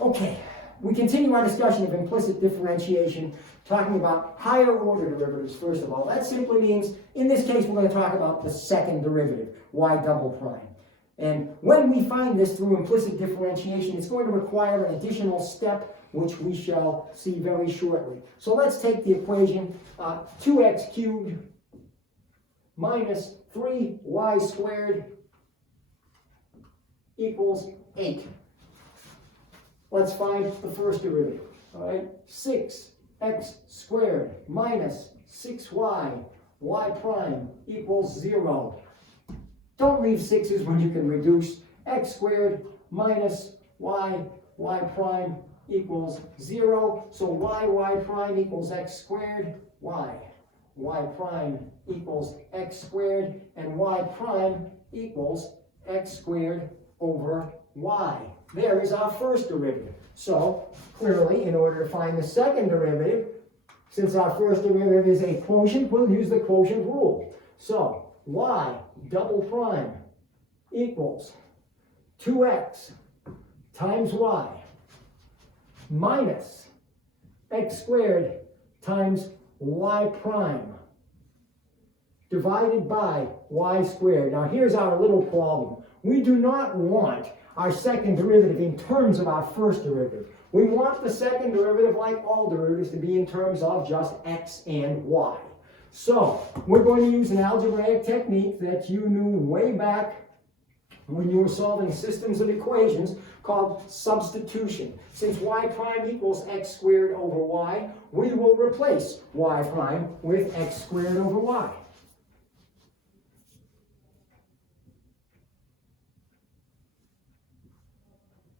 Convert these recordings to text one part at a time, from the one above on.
Okay, we continue our discussion of implicit differentiation, talking about higher order derivatives first of all. That simply means, in this case, we're going to talk about the second derivative, y double prime. And when we find this through implicit differentiation, it's going to require an additional step, which we shall see very shortly. So let's take the equation 2x cubed minus 3y squared equals 8. Let's find the first derivative. All right, 6x squared minus 6y, y prime equals 0. Don't leave sixes when you can reduce. X squared minus y, y prime equals 0. So y prime equals x squared, y prime equals x squared, and y prime equals x squared over y. There is our first derivative. So, clearly, in order to find the second derivative, since our first derivative is a quotient, we'll use the quotient rule. So, y double prime equals 2x times y minus x squared times y prime divided by y squared. Now, here's our little problem. We do not want our second derivative in terms of our first derivative. We want the second derivative, like all derivatives, to be in terms of just x and y. So, we're going to use an algebraic technique that you knew way back when you were solving systems of equations called substitution. Since y prime equals x squared over y, we will replace y prime with x squared over y.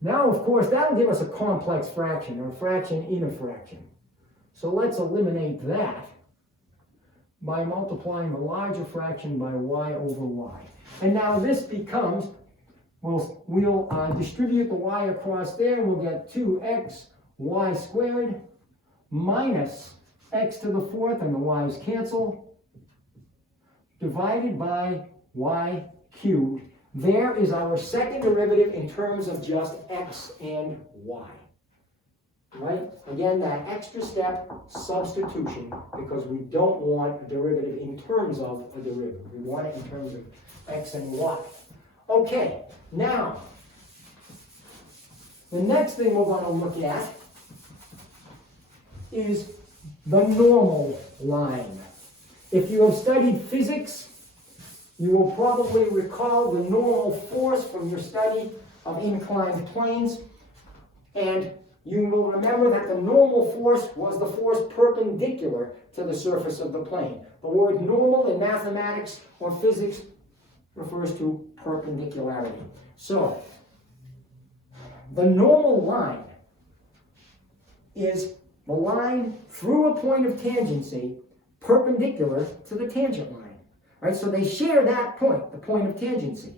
Now, of course, that'll give us a complex fraction, or a fraction in a fraction. So let's eliminate that by multiplying the larger fraction by y over y. And now this becomes, we'll distribute the y across there, and we'll get 2x y squared minus x to the fourth, and the y's cancel, divided by y cubed. There is our second derivative in terms of just x and y. Right? Again, that extra step, substitution, because we don't want a derivative in terms of a derivative. We want it in terms of x and y. Okay, now, the next thing we're going to look at is the normal line. If you have studied physics, you will probably recall the normal force from your study of inclined planes, and you will remember that the normal force was the force perpendicular to the surface of the plane. The word normal in mathematics or physics refers to perpendicularity. So, the normal line is the line through a point of tangency perpendicular to the tangent line. Right? So they share that point, the point of tangency.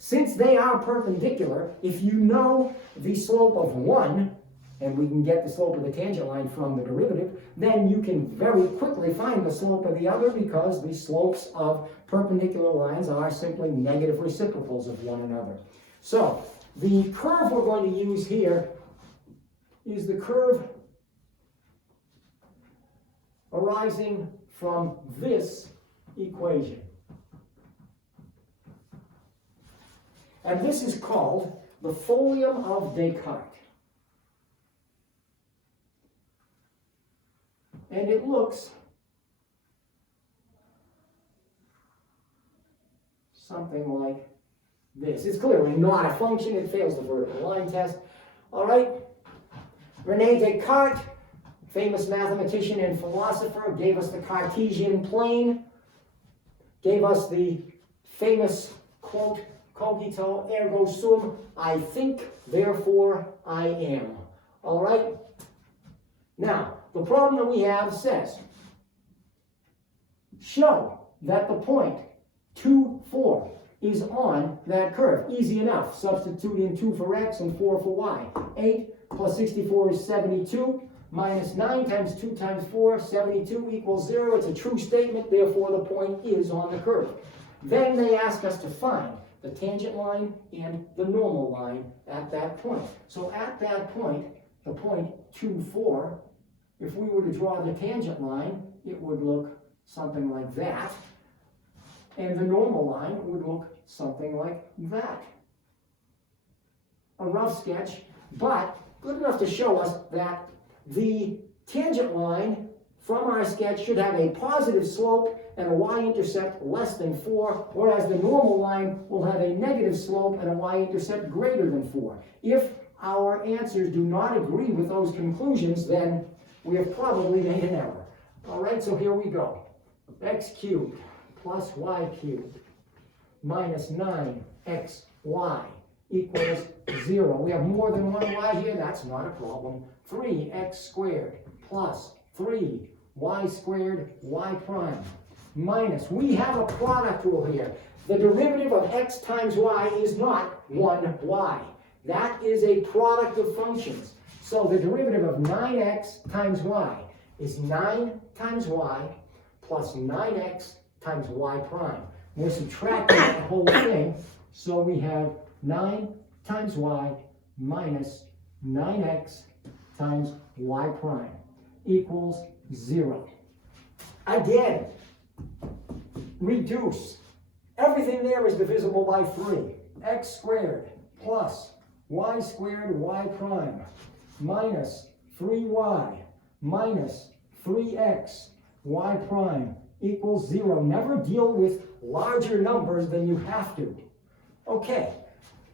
Since they are perpendicular, if you know the slope of one, and we can get the slope of the tangent line from the derivative, then you can very quickly find the slope of the other, because the slopes of perpendicular lines are simply negative reciprocals of one another. So the curve we're going to use here is the curve arising from this equation. And this is called the folium of Descartes. And it looks something like this. It's clearly not a function. It fails the vertical line test. All right. René Descartes, famous mathematician and philosopher, gave us the Cartesian plane, gave us the famous quote, cogito ergo sum, I think, therefore I am. All right? Now, the problem that we have says, show that the point 2, 4 is on that curve. Easy enough. Substitute in 2 for x and 4 for y. 8 plus 64 is 72. Minus 9 times 2 times 4, 72 equals 0. It's a true statement, therefore the point is on the curve. Then they ask us to find the tangent line and the normal line at that point. So at that point, the point 2, 4, if we were to draw the tangent line, it would look something like that. And the normal line would look something like that. A rough sketch, but good enough to show us that the tangent line from our sketch should have a positive slope and a y-intercept less than 4, whereas the normal line will have a negative slope and a y-intercept greater than 4. If our answers do not agree with those conclusions, then we have probably made an error. All right, so here we go. X cubed plus y cubed minus 9xy equals 0. We have more than one y here, that's not a problem. 3x squared plus 3y squared y prime minus, we have a product rule here. The derivative of x times y is not 1y. That is a product of functions. So the derivative of 9x times y is 9 times y plus 9x times y prime. We're subtracting that whole thing, so we have 9 times y minus 9x times y prime equals 0. Again, reduce. Everything there is divisible by 3. X squared plus y squared y prime minus 3y minus 3x y prime equals 0. Never deal with larger numbers than you have to. Okay,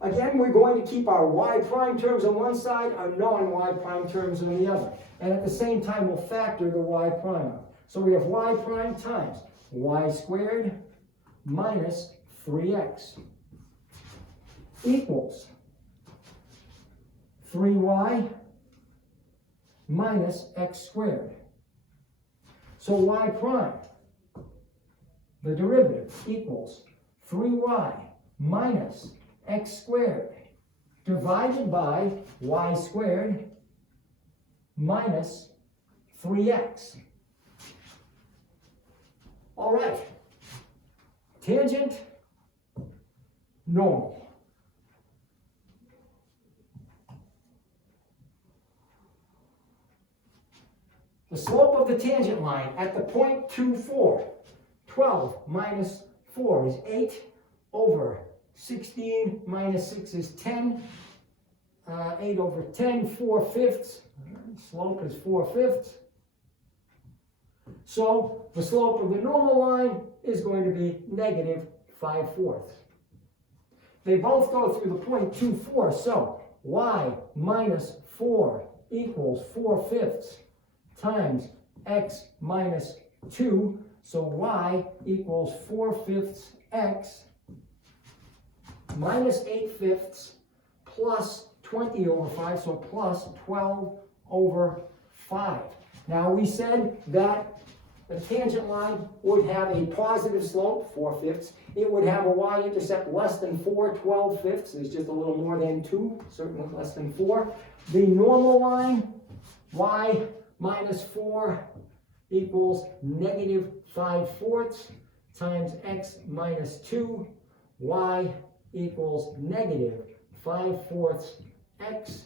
again, we're going to keep our y prime terms on one side, our non-y prime terms on the other. And at the same time, we'll factor the y prime out. So we have y prime times y squared minus 3x equals 3y minus x squared. So y prime, the derivative, equals 3y minus x squared divided by y squared minus 3x. All right. Tangent, normal. The slope of the tangent line at the point 2, 4, 12 minus 4 is 8 over 16 minus 6 is 10. 8 over 10, 4/5. Slope is 4/5. So the slope of the normal line is going to be negative 5/4. They both go through the point 2, 4. So y minus 4 equals 4/5 times x minus 2. So y equals 4/5 x minus 8/5 plus 20 over 5, so plus 12 over 5. Now we said that the tangent line would have a positive slope, 4/5. It would have a y-intercept less than 4, 12/5 is just a little more than 2, certainly less than 4. The normal line, y minus 4 equals negative 5/4 times x minus 2. Y equals negative 5/4 x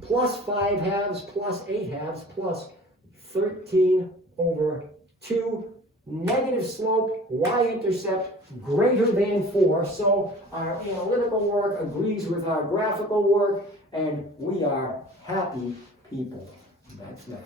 plus 5/2 plus 8/2 plus 13 over 2. Negative slope, y-intercept greater than 4. So our analytical work agrees with our graphical work, and we are happy people. That's that.